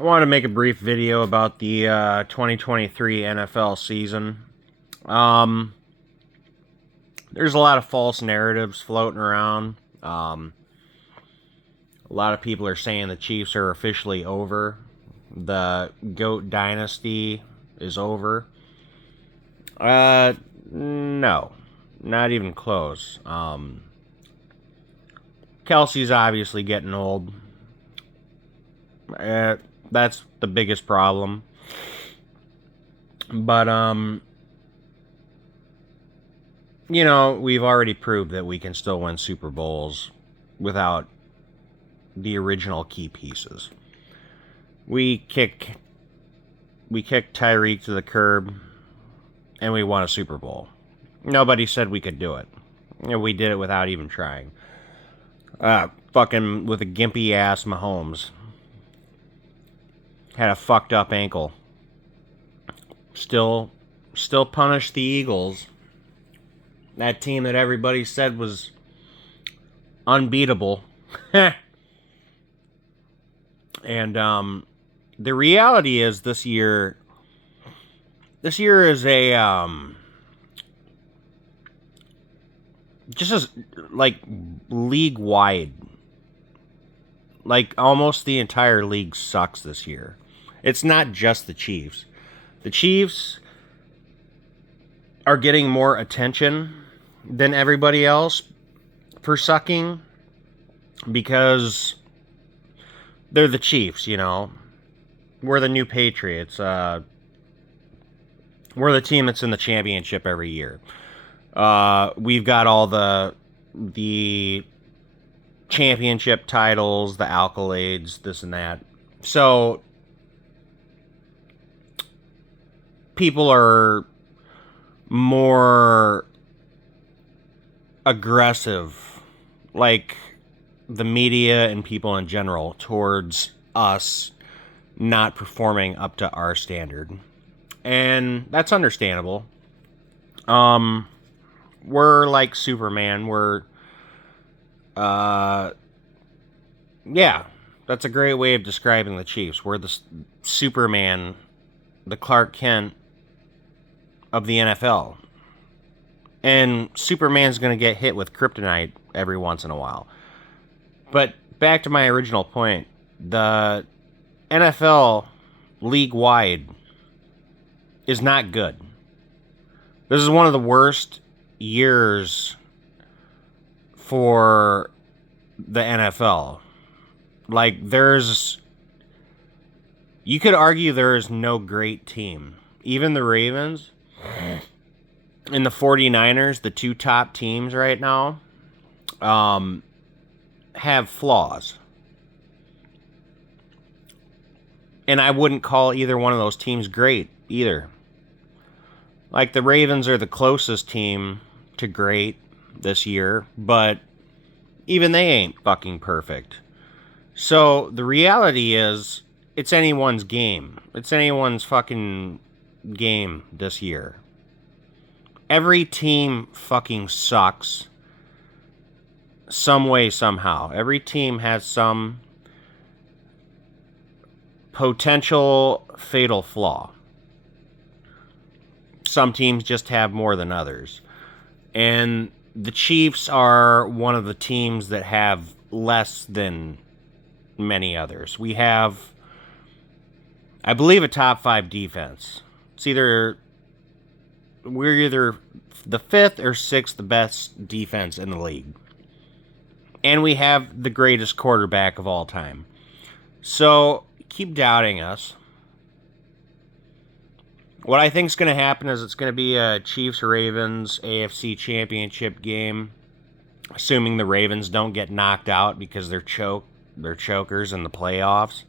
I want to make a brief video about the 2023 NFL season. Um, there's a lot of false narratives floating around. A lot of people are saying the Chiefs are officially over. The GOAT-Dynasty is over. No, not even close. Kelsey's obviously getting old. That's the biggest problem. But we've already proved that we can still win Super Bowls without the original key pieces. We kicked Tyreek to the curb, and we won a Super Bowl. Nobody said we could do it. We did it without even trying. Fucking with a gimpy ass Mahomes. Had a fucked up ankle. Still punished the Eagles. That team that everybody said was unbeatable. And the reality is this year is a just as like league wide. Like almost the entire league sucks this year. It's not just the Chiefs. The Chiefs are getting more attention than everybody else for sucking because they're the Chiefs, you know. We're the new Patriots. We're the team that's in the championship every year. We've got all the championship titles, the accolades, this and that. So people are more aggressive, like the media and people in general, towards us not performing up to our standard. And that's understandable. We're like Superman. Yeah, that's a great way of describing the Chiefs. We're the Superman, the Clark Kent of the NFL. And Superman's going to get hit with kryptonite every once in a while. But back to my original point, the NFL league-wide is not good. This is one of the worst years for the NFL. Like, you could argue there is no great team. Even the Ravens and the 49ers, the two top teams right now, have flaws. And I wouldn't call either one of those teams great either. Like, the Ravens are the closest team to great this year, but even they ain't fucking perfect. So the reality is, it's anyone's game. It's anyone's fucking game this year. Every team fucking sucks some way, somehow. Every team has some potential fatal flaw. Some teams just have more than others. And the Chiefs are one of the teams that have less than many others. We have, I believe, a top 5 defense. We're either the 5th or 6th the best defense in the league. And we have the greatest quarterback of all time. So, keep doubting us. What I think is going to happen is it's going to be a Chiefs-Ravens AFC Championship game, assuming the Ravens don't get knocked out because they're chokers in the playoffs,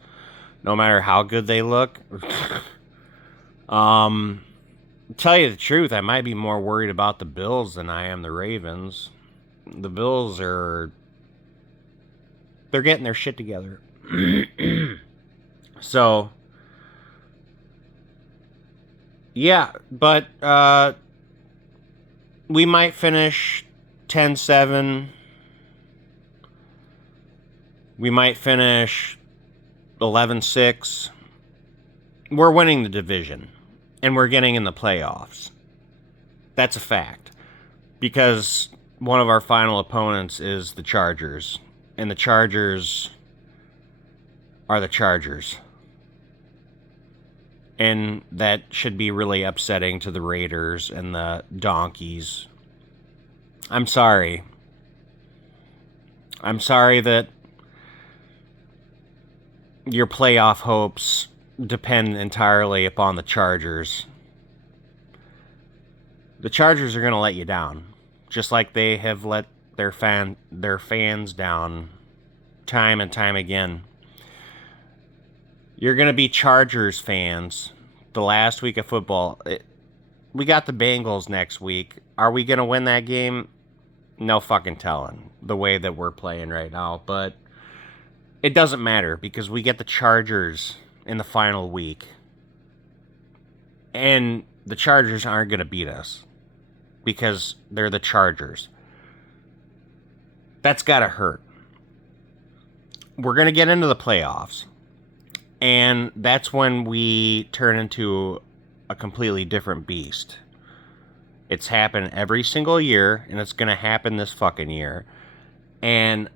no matter how good they look. Tell you the truth, I might be more worried about the Bills than I am the Ravens. The Bills they're getting their shit together. So, yeah, but we might finish 10-7. We might finish 11-6. we're winning the division and we're getting in the playoffs. That's a fact. Because one of our final opponents is the Chargers. And the Chargers are the Chargers. And that should be really upsetting to the Raiders and the Donkeys. I'm sorry. I'm sorry that your playoff hopes depend entirely upon the Chargers. The Chargers are going to let you down, just like they have let their fans down time and time again. You're going to be Chargers fans the last week of football. We got the Bengals next week. Are we going to win that game? No fucking telling, the way that we're playing right now. But it doesn't matter because we get the Chargers in the final week. And the Chargers aren't going to beat us because they're the Chargers. That's got to hurt. We're going to get into the playoffs. And that's when we turn into a completely different beast. It's happened every single year, and it's going to happen this fucking year. And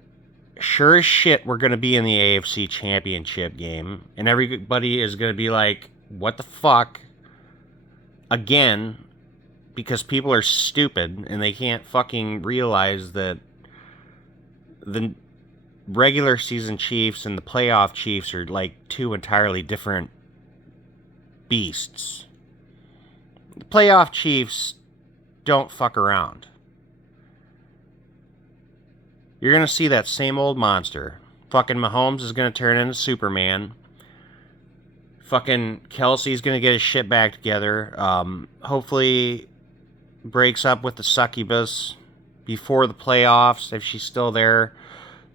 sure as shit, we're going to be in the AFC Championship game. And everybody is going to be like, what the fuck? Again, because people are stupid, and they can't fucking realize that the regular season Chiefs and the playoff Chiefs are like two entirely different beasts. The playoff Chiefs don't fuck around. You're going to see that same old monster. Fucking Mahomes is going to turn into Superman. Fucking Kelsey's going to get his shit back together. Hopefully breaks up with the succubus before the playoffs. If she's still there,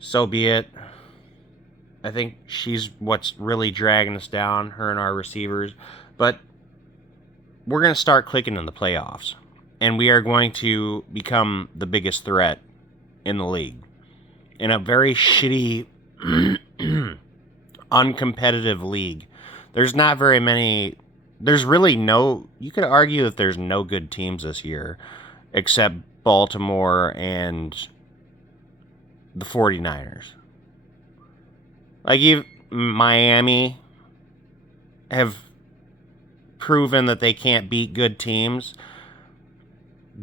so be it. I think she's what's really dragging us down, her and our receivers. But we're going to start clicking in the playoffs. And we are going to become the biggest threat in the league. In a very shitty, uncompetitive league. There's not very many... There's really no... You could argue that there's no good teams this year. Except Baltimore and the 49ers. Like, Miami have proven that they can't beat good teams.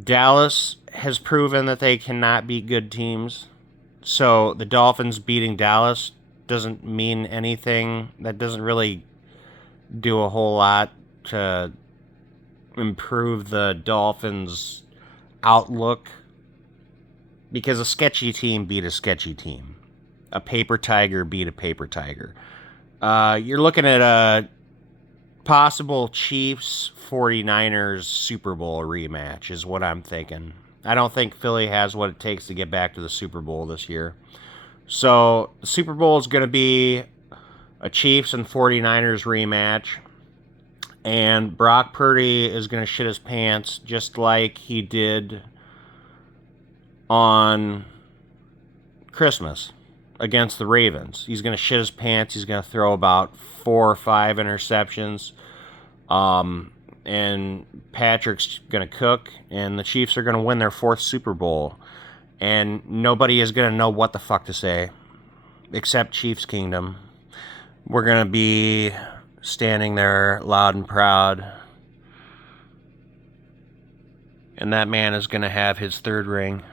Dallas has proven that they cannot beat good teams. So the Dolphins beating Dallas doesn't mean anything. That doesn't really do a whole lot to improve the Dolphins' outlook. Because a sketchy team beat a sketchy team. A paper tiger beat a paper tiger. You're looking at a possible Chiefs 49ers Super Bowl rematch is what I'm thinking. I don't think Philly has what it takes to get back to the Super Bowl this year. So the Super Bowl is going to be a Chiefs and 49ers rematch. And Brock Purdy is going to shit his pants just like he did on Christmas against the Ravens. He's going to shit his pants. He's going to throw about 4 or 5 interceptions. And Patrick's going to cook. And the Chiefs are going to win their 4th Super Bowl. And nobody is going to know what the fuck to say. Except Chiefs Kingdom. We're going to be standing there loud and proud. And that man is going to have his 3rd ring.